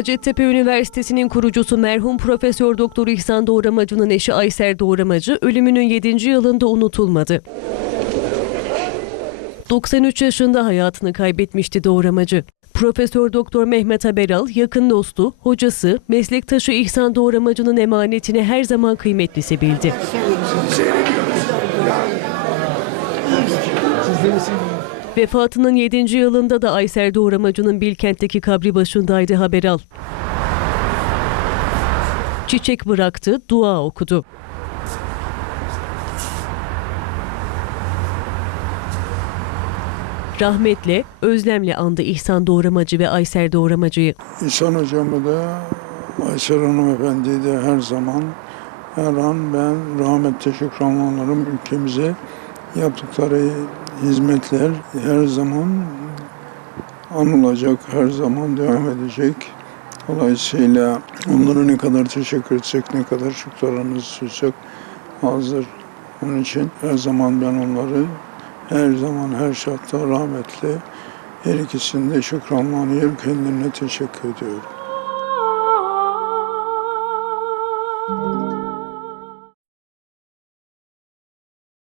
Hacettepe Üniversitesi'nin kurucusu merhum Profesör Doktor İhsan Doğramacı'nın eşi Ayser Doğramacı ölümünün 7. yılında unutulmadı. 93 yaşında hayatını kaybetmişti Doğramacı. Profesör Doktor Mehmet Haberal, yakın dostu, hocası, meslektaşı İhsan Doğramacı'nın emanetini her zaman kıymetlisi bildi. Vefatının 7. yılında da Ayser Doğramacı'nın Bilkent'teki kabri başındaydı Haberal. Çiçek bıraktı, dua okudu. Rahmetle, özlemle andı İhsan Doğramacı ve Ayser Doğramacı'yı. İhsan hocamı da Aysel hanımefendiyi de her zaman her an ben rahmetle şükranlarım ülkemize yaptıkları hizmetler her zaman anılacak, her zaman devam edecek. Dolayısıyla onlara ne kadar teşekkür etsek, ne kadar şükranlarımızı sunsek azdır. Onun için her zaman ben onları her zaman her şartta rahmetle her ikisinde şükranlanıyorum, kendine teşekkür ediyorum.